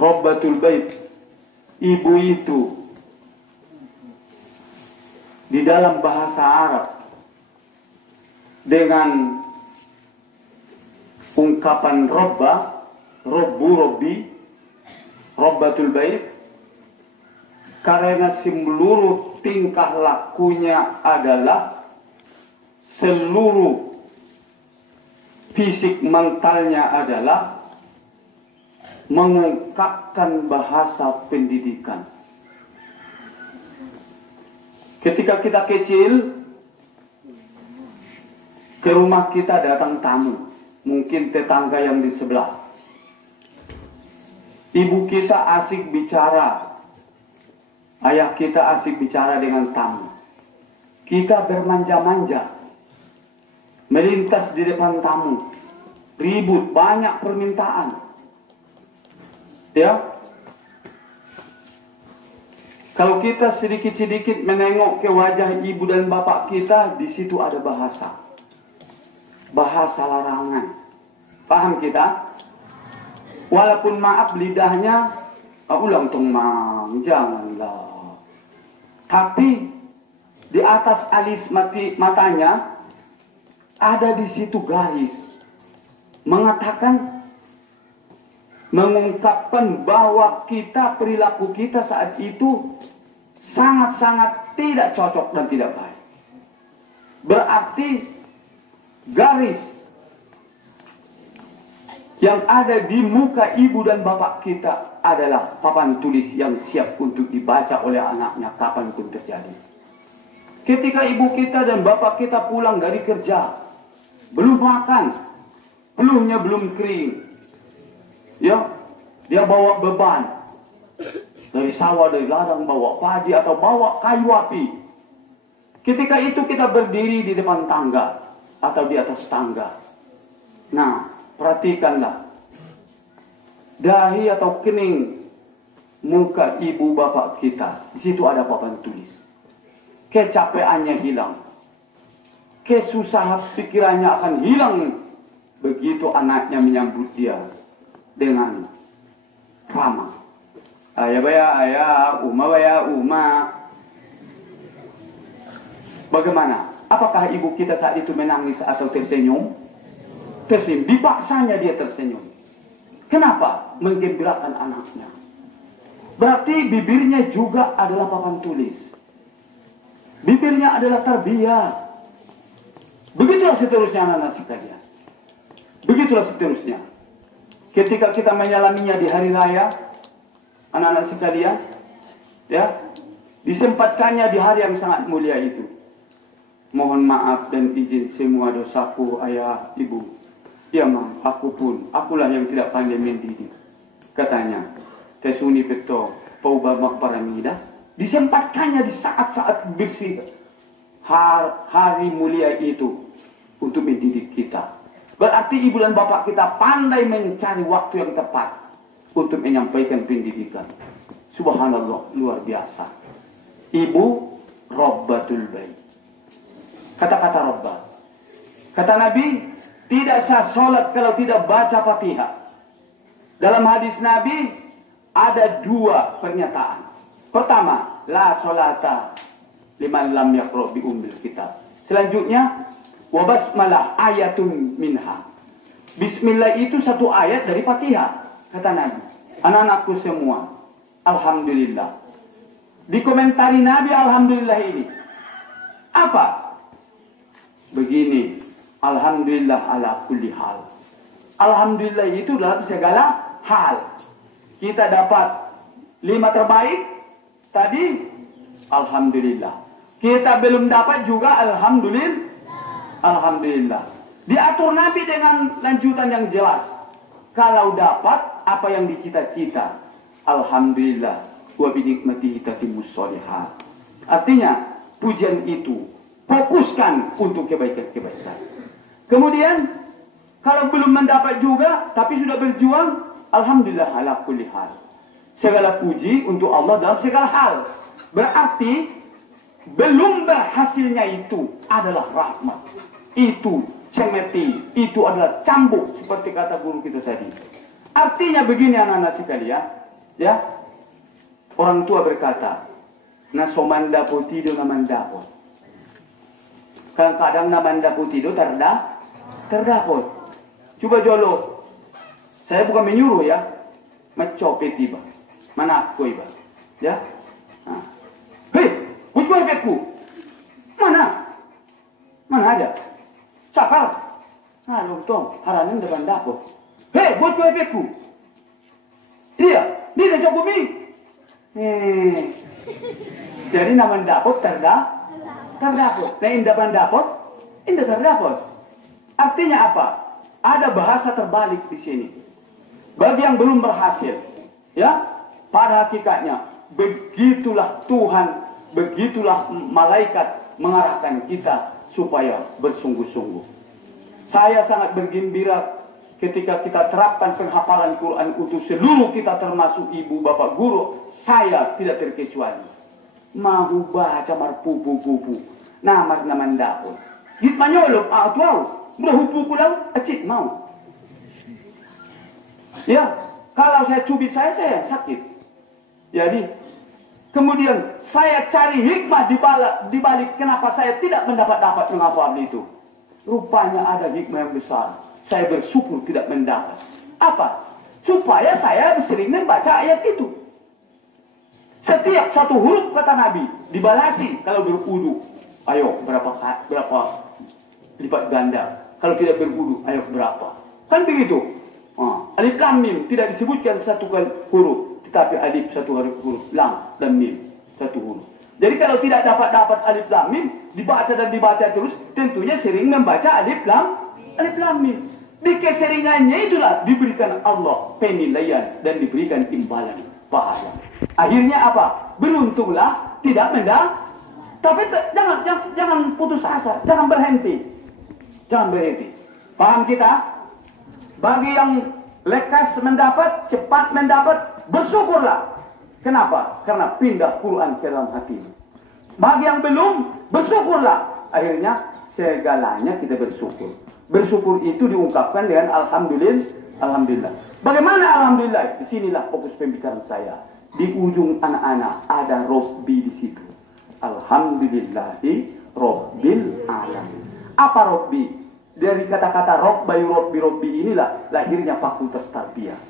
Rabbatul Bait, ibu itu di dalam bahasa Arab dengan ungkapan Rabba, Rabbu, Rabbi, Rabbatul Bait, karena seluruh tingkah lakunya adalah seluruh fisik mentalnya adalah mengungkapkan bahasa pendidikan. Ketika kita kecil, ke rumah kita datang tamu, mungkin tetangga yang di sebelah. Ibu kita asik bicara, ayah kita asik bicara dengan tamu. Kita bermanja-manja, melintas di depan tamu, ribut, banyak permintaan. Ya, kalau kita sedikit-sedikit menengok ke wajah ibu dan bapak kita, di situ ada bahasa larangan. Paham kita? Walaupun maaf lidahnya, ulang tong mang, janganlah. Tapi di atas alis matanya ada di situ garis mengatakan, mengungkapkan bahwa kita, perilaku kita saat itu sangat-sangat tidak cocok dan tidak baik. Berarti garis yang ada di muka ibu dan bapak kita adalah papan tulis yang siap untuk dibaca oleh anaknya kapanpun terjadi. Ketika ibu kita dan bapak kita pulang dari kerja, belum makan, peluhnya belum kering, ya, dia bawa beban dari sawah, dari ladang, bawa padi atau bawa kayu api. Ketika itu kita berdiri di depan tangga atau di atas tangga. Nah, perhatikanlah dahi atau kening muka ibu bapak kita. Di situ ada papan tulis. Kecapeannya hilang, kesusahan pikirannya akan hilang begitu anaknya menyambut dia dengan ramah. Ayah baya ayah, uma baya uma. Bagaimana? Apakah ibu kita saat itu menangis atau tersenyum? Tersenyum. Dipaksanya dia tersenyum. Kenapa? Menggembirakan anaknya. Berarti bibirnya juga adalah papan tulis. Bibirnya adalah tarbiyah. Begitulah seterusnya anak-anak sekalian. Begitulah seterusnya. Ketika kita menyalaminya di hari raya, anak-anak sekalian, ya, disempatkannya di hari yang sangat mulia itu. Mohon maaf dan izin semua dosaku ayah ibu. Ya mam, akulah yang tidak pandai mendidik. Katanya, tesuni beto, pauba makparamida. Disempatkannya di saat-saat bersih hari mulia itu untuk mendidik kita. Berarti ibu dan bapak kita pandai mencari waktu yang tepat untuk menyampaikan pendidikan. Subhanallah, luar biasa. Ibu Rabbatul Bait. Kata-kata Rabbah. Kata Nabi, tidak sah sholat kalau tidak baca Fatihah. Dalam hadis Nabi ada dua pernyataan. Pertama, la sholata liman lam yaqra bi ummil kitab. Selanjutnya, wa basmalah ayatun minha. Bismillah itu satu ayat dari Fatihah, kata Nabi. Anak-anakku semua, alhamdulillah. Dikomentari Nabi alhamdulillah ini. Apa? Begini, alhamdulillah ala kulli hal. Alhamdulillah itu dalam segala hal. Kita dapat 5 terbaik tadi, alhamdulillah. Kita belum dapat juga alhamdulillah. Diatur Nabi dengan lanjutan yang jelas. Kalau dapat apa yang dicita-cita, alhamdulillah. Wa bi nikmatihi tatimmus sholihat. Artinya, pujian itu fokuskan untuk kebaikan-kebaikan. Kemudian, kalau belum mendapat juga, tapi sudah berjuang, alhamdulillah ala kulli hal. Segala puji untuk Allah dalam segala hal. Berarti belum berhasilnya itu adalah rahmat. Itu cemeti, itu adalah cambuk seperti kata guru kita tadi. Artinya begini anak-anak sekalian, Ya, orang tua berkata, nasomanda potido namandapo. Kadang-kadang namanda potido terdapot. Coba jolo. Saya bukan menyuruh ya. Macopet tiba. Mana aku iba. Ya. Hei, buat efekku. Mana? Mana ada? Cakar. Aduh, tong. Haranin depan dapur. Hei, buat efekku. Dia dah bumi. Jadi nama dapur terdapur. Nah, indah dapur, indah terdapur. Artinya apa? Ada bahasa terbalik di sini. Bagi yang belum berhasil, ya, pada hakikatnya begitulah Tuhan, begitulah malaikat mengarahkan kita supaya bersungguh-sungguh. Saya sangat bergembira ketika kita terapkan penghafalan Quran untuk seluruh kita termasuk ibu bapak guru. Saya tidak terkecuali. Mahu baca marpupu-pupu. Namar naman dapur. Git manyolok, tuaw. Merahupu pulau, acik mau. Ya, kalau saya cubit saya yang sakit. Jadi, kemudian saya cari hikmah di balik kenapa saya tidak mendapat menghafal itu. Rupanya ada hikmah yang besar. Saya bersyukur tidak mendapat. Apa? Supaya saya sering membaca ayat itu. Setiap satu huruf kata Nabi dibalasi kalau berwudu. Ayo berapa lipat ganda. Kalau tidak berwudu, ayo berapa? Kan begitu. Alif lam mim tidak disebutkan satu kali huruf, tetapi alif satu huruf, lam dan mim satu huruf. Jadi kalau tidak dapat alif lam mim, dibaca dan dibaca terus, tentunya sering membaca alif lam mim. Di keseringannya itulah diberikan Allah penilaian dan diberikan imbalan pahala. Akhirnya apa? Beruntunglah tidak mendapat. Tapi jangan putus asa, jangan berhenti. Jangan berhenti. Paham kita? Bagi yang lekas mendapat, cepat mendapat, bersyukurlah. Kenapa? Karena pindah Quran ke dalam hati. Bagi yang belum, bersyukurlah. Akhirnya segalanya kita bersyukur. Bersyukur itu diungkapkan dengan alhamdulillah. Bagaimana alhamdulillah? Disinilah fokus pembicaraan saya. Di ujung anak-anak ada Robbi di situ. Alhamdulillahi Robbil Alamin. Apa Robbi? Dari kata-kata Robbi inilah lahirnya Fakultas Tarbiyah.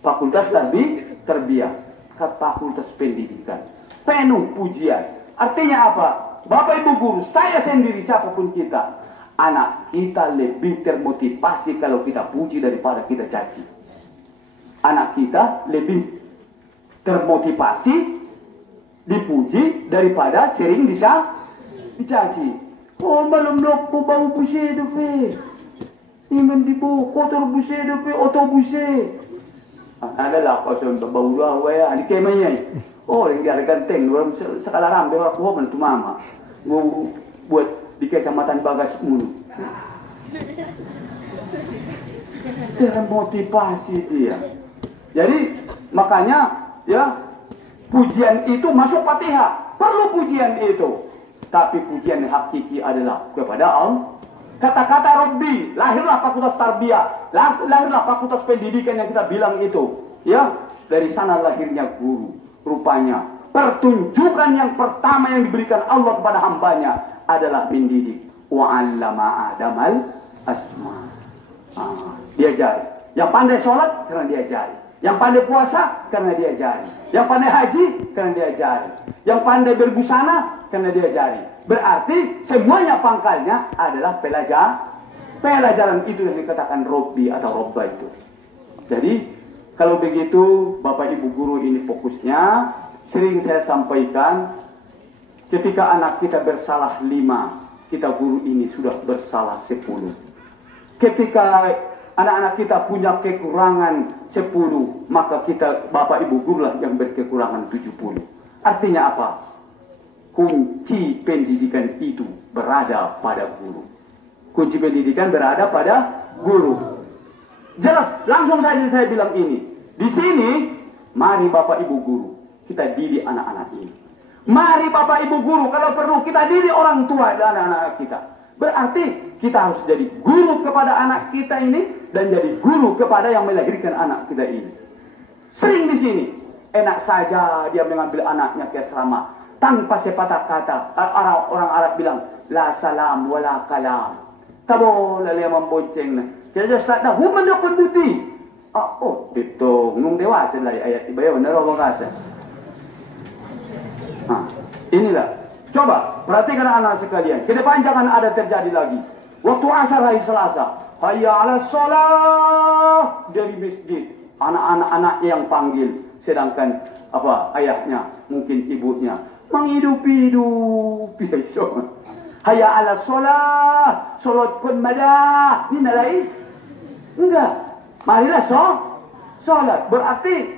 Fakultas Tarbiyah. Fakultas Pendidikan. Penuh pujian. Artinya apa? Bapak Ibu Guru, saya sendiri, siapapun kita, anak kita lebih termotivasi kalau kita puji daripada kita caci. Anak kita lebih termotivasi dipuji daripada sering dicaci. Oh, malam loko bau bushe dope. Ingin dibu kotor bushe dope oto bushe. Ada lah kosong bau dua waya ni kemanya. Oh, yang dia ganteng orang sekalaram dia aku mau tu mama. Gua buat di kecamatan Bagas Mulu. Termotivasi dia. Jadi makanya ya pujian itu masuk Fatihah. Perlu pujian itu. Tapi pujian yang hakiki adalah kepada Allah. Kata-kata Robbi, lahirlah Fakultas Tarbiyah, lahirlah Fakultas Pendidikan yang kita bilang itu. Ya, dari sana lahirnya guru. Rupanya pertunjukan yang pertama yang diberikan Allah kepada hambanya adalah mendidik. Wa'allama Adamal asma. Diajari. Yang pandai sholat karena diajari. Yang pandai puasa karena diajari. Yang pandai haji karena diajari. Yang pandai berbusana karena diajari. Berarti semuanya pangkalnya adalah pelajaran itu yang dikatakan Robbi atau Robba itu. Jadi kalau begitu Bapak Ibu Guru ini fokusnya. Sering saya sampaikan ketika anak kita bersalah 5, kita guru ini sudah bersalah 10. Ketika anak-anak kita punya kekurangan 10, maka kita Bapak Ibu Guru lah yang berkekurangan 70. Artinya apa? Kunci pendidikan itu berada pada guru. Kunci pendidikan berada pada guru. Jelas, langsung saja saya bilang ini. Di sini, mari Bapak Ibu Guru, kita didik anak-anak ini. Mari Bapak Ibu Guru, kalau perlu kita didik orang tua dan anak-anak kita. Berarti kita harus jadi guru kepada anak kita ini dan jadi guru kepada yang melahirkan anak kita ini. Sering di sini enak saja dia mengambil anaknya ke asrama tanpa sepatah kata. Orang Arab bilang la salam wala kalam. Tabo lalu membonceng. Jadi start dah human dapat bukti. Oh, itu nung dewasa lah ayat ibayo naro rasa. Inilah. Coba perhatikan anak sekalian. Ke depan jangan ada terjadi lagi. Waktu asar hari Selasa, hayya 'ala shalah dari masjid. Anak-anak yang panggil, sedangkan ayahnya, mungkin ibunya menghidup-hidup. Hayya 'ala shalah, salat kun madah. Ini lain? Enggak. Marilah salat. Berarti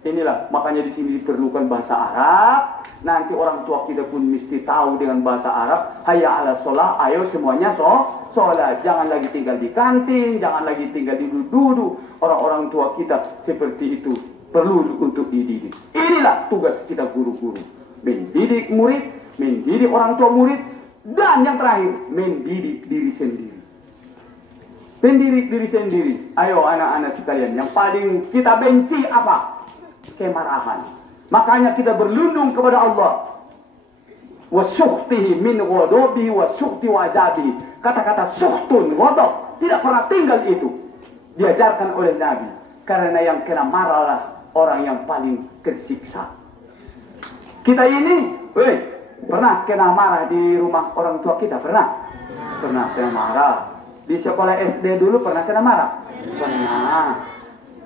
inilah makanya di sini diperlukan bahasa Arab. Nanti orang tua kita pun mesti tahu dengan bahasa Arab. Hayya 'ala shalah, ayo semuanya sholat. Jangan lagi tinggal di kantin, jangan lagi tinggal di duduk-duduk. Orang-orang tua kita seperti itu perlu untuk dididik. Inilah tugas kita guru-guru. Mendidik murid, mendidik orang tua murid, dan yang terakhir mendidik diri sendiri. Mendidik diri sendiri. Ayo anak-anak sekalian, yang paling kita benci apa? Kemarahan. Makanya kita berlindung kepada Allah. Wasukhtihi min ghadabihi wasukhti wa azabihi. Kata-kata sukhtun, ghadab tidak pernah tinggal itu. Diajarkan oleh Nabi. Karena yang kena marahlah orang yang paling tersiksa. Kita ini, pernah kena marah di rumah orang tua kita? Pernah? Pernah kena marah. Di sekolah SD dulu pernah kena marah? Pernah.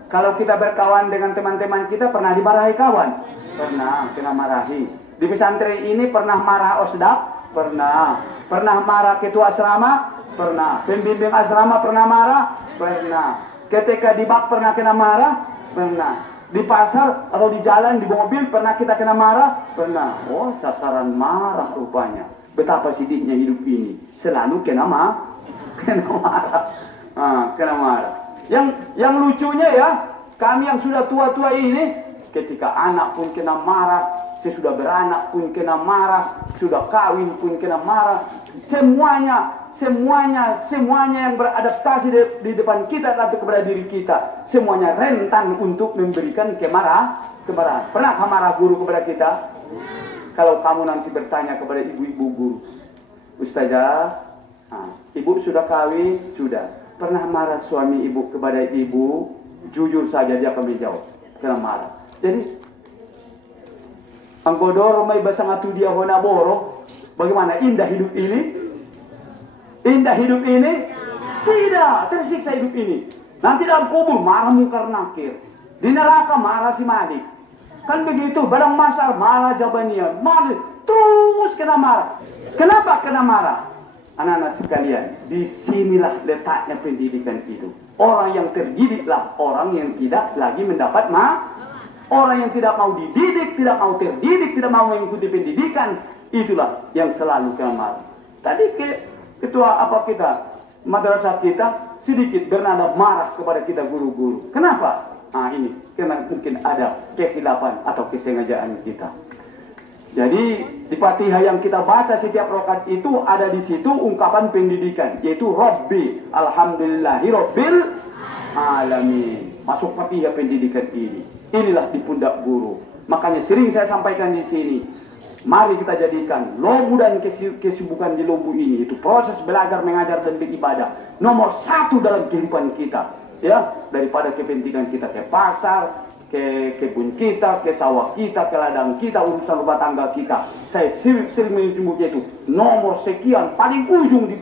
Kalau kita berkawan dengan teman-teman kita pernah dimarahi kawan? Pernah, kena marahi. Di pesantren ini pernah marah osdap? Pernah. Pernah marah ketua asrama? Pernah. Pembimbing asrama pernah marah? Pernah. Ketika di bak pernah kena marah? Pernah. Di pasar atau di jalan, di mobil pernah kita kena marah? Pernah. Oh, sasaran marah rupanya. Betapa sedihnya hidup ini. Selalu kena marah. Kena marah. Yang lucunya ya, kami yang sudah tua-tua ini, ketika anak pun kena marah, sesudah beranak pun kena marah, sudah kawin pun kena marah, semuanya yang beradaptasi di depan kita atau kepada diri kita, semuanya rentan untuk memberikan kemarahan. Pernah marah guru kepada kita? Kalau kamu nanti bertanya kepada ibu-ibu guru, Ustazah, ibu sudah kawin? Sudah. Pernah marah suami ibu kepada ibu? Jujur saja dia akan menjawab. Kena marah. Jadi, angkodoro may basangatu dia hona boro. Bagaimana indah hidup ini? Indah hidup ini? Tidak. Tersiksa hidup ini. Nanti dalam kubur marah mungkar nakir. Di neraka marah si Malik. Kan begitu. Badang masar marah Jabaniyah. Malik. Terus kena marah. Kenapa kena marah? Anak-anak sekalian, disinilah letaknya pendidikan itu. Orang yang terdidiklah orang yang tidak lagi mendapat orang yang tidak mau dididik, tidak mau terdidik, tidak mau mengikuti pendidikan, itulah yang selalu kena marah. Tadi ketua madrasah kita sedikit bernada marah kepada kita guru-guru. Kenapa? Ini karena mungkin ada kekhilafan atau kesengajaan kita. Jadi di Fatihah yang kita baca setiap rakaat itu ada di situ ungkapan pendidikan, yaitu Rabbi alhamdulillahi rabbil alamin. Masuk Fatihah pendidikan ini. Inilah di pundak guru. Makanya sering saya sampaikan di sini. Mari kita jadikan lobu dan kesibukan di lobu ini, itu proses belajar, mengajar dan beribadah nomor 1 dalam kehidupan kita. Ya, daripada kepentingan kita ke pasar, ke kebun kita, ke sawah kita, ke ladang kita, urusan rumah tangga kita. Saya sering menyebut itu nomor sekian paling ujung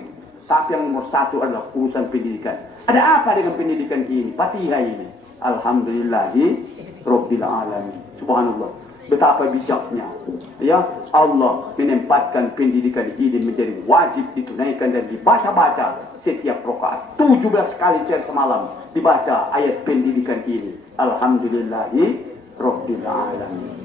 tapi yang nomor 1 adalah urusan pendidikan. Ada apa dengan pendidikan ini? Fatihah ini. Alhamdulillahi rabbil alamin. Subhanallah. Betapa bijaknya. Ya, Allah menempatkan pendidikan ini menjadi wajib ditunaikan dan dibaca-baca setiap rakaat. 17 kali saya semalam dibaca ayat pendidikan ini. Alhamdulillahi rabbil alamin.